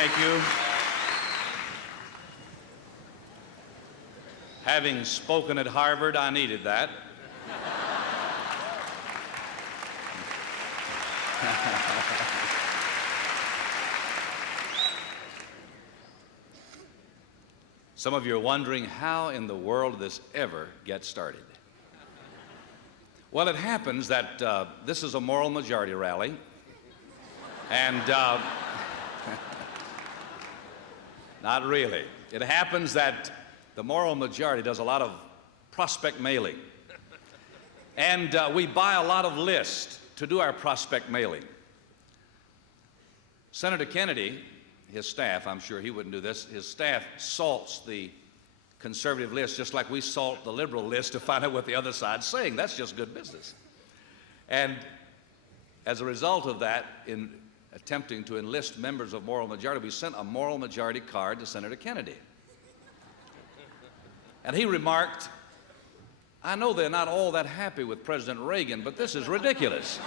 Thank you. Having spoken at Harvard, I needed that. Some of you are wondering how in the world did this ever get started? Well, it happens that this is a moral majority rally, and not really. It happens that the moral majority does a lot of prospect mailing, and we buy a lot of lists to do our prospect mailing. Senator Kennedy, his staff, I'm sure he wouldn't do this, his staff salts the conservative list just like we salt the liberal list to find out what the other side's saying. That's just good business. And as a result of that, in attempting to enlist members of moral majority, we sent a moral majority card to Senator Kennedy. And he remarked, "I know they're not all that happy with President Reagan, but this is ridiculous."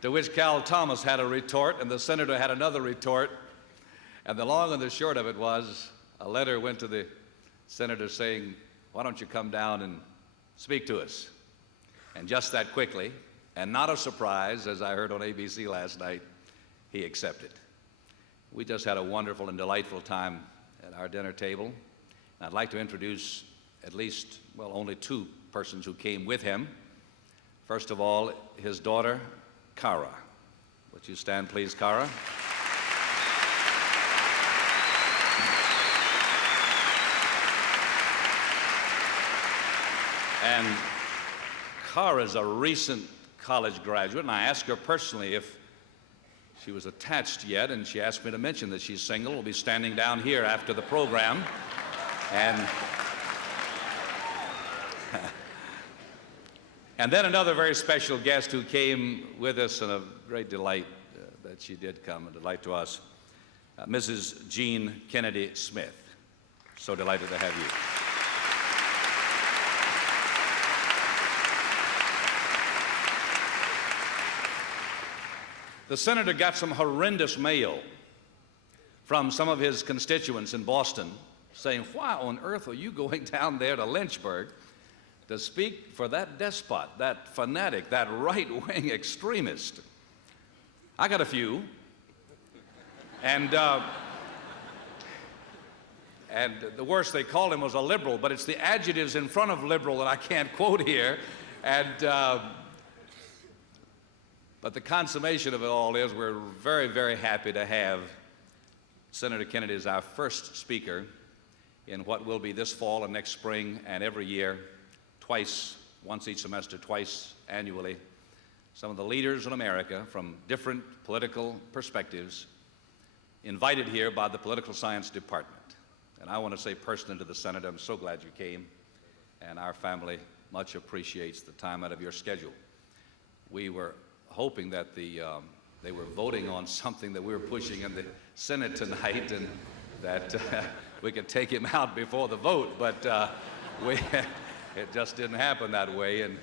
To which Cal Thomas had a retort, and the senator had another retort. And the long and the short of it was, a letter went to the senator saying, "Why don't you come down and speak to us?" And just that quickly, and not a surprise, as I heard on ABC last night, he accepted. We just had a wonderful and delightful time at our dinner table. And I'd like to introduce at least, well, only two persons who came with him. First of all, his daughter, Cara. Would you stand, please, Cara? And Cara's a recent college graduate, and I asked her personally if she was attached yet, and she asked me to mention that she's single. We'll be standing down here after the program. And then another very special guest who came with us, and a great delight that she did come, a delight to us, Mrs. Jean Kennedy Smith. So delighted to have you. The senator got some horrendous mail from some of his constituents in Boston saying, "Why on earth are you going down there to Lynchburg to speak for that despot, that fanatic, that right-wing extremist?" I got a few. And the worst they called him was a liberal, but it's the adjectives in front of liberal that I can't quote here. But the consummation of it all is we're very, very happy to have Senator Kennedy as our first speaker in what will be this fall and next spring and every year, twice, once each semester, twice annually. Some of the leaders in America from different political perspectives invited here by the Political Science Department. And I want to say personally to the Senator, I'm so glad you came, and our family much appreciates the time out of your schedule. We were hoping that they were voting on something that we were pushing in the Senate tonight, and that we could take him out before the vote, but it just didn't happen that way, and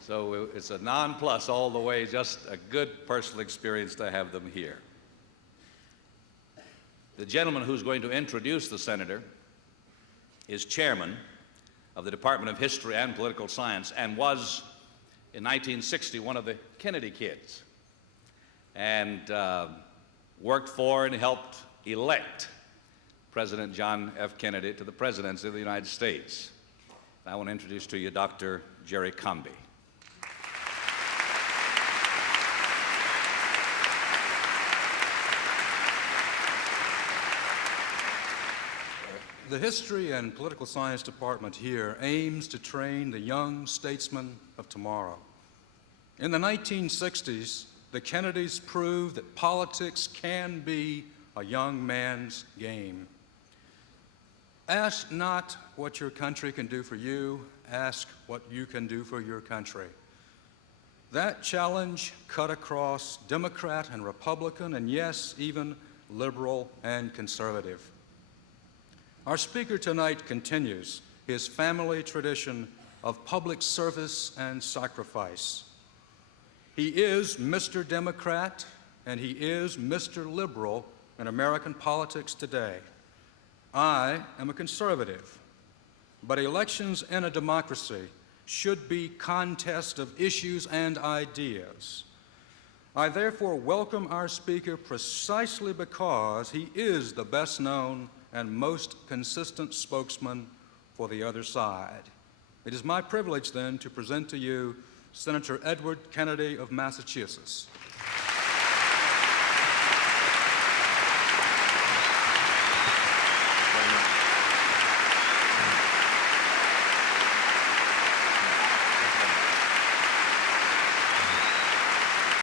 so it's a non-plus all the way, just a good personal experience to have them here. The gentleman who's going to introduce the senator is chairman of the Department of History and Political Science, and was in 1960 one of the Kennedy kids, and worked for and helped elect President John F. Kennedy to the presidency of the United States. And I want to introduce to you Dr. Jerry Comby. The History and Political Science Department here aims to train the young statesmen of tomorrow. In the 1960s, the Kennedys proved that politics can be a young man's game. Ask not what your country can do for you, ask what you can do for your country. That challenge cut across Democrat and Republican, and yes, even liberal and conservative. Our speaker tonight continues his family tradition of public service and sacrifice. He is Mr. Democrat, and he is Mr. Liberal in American politics today. I am a conservative, but elections in a democracy should be contests of issues and ideas. I therefore welcome our speaker precisely because he is the best known and most consistent spokesman for the other side. It is my privilege then to present to you Senator Edward Kennedy of Massachusetts.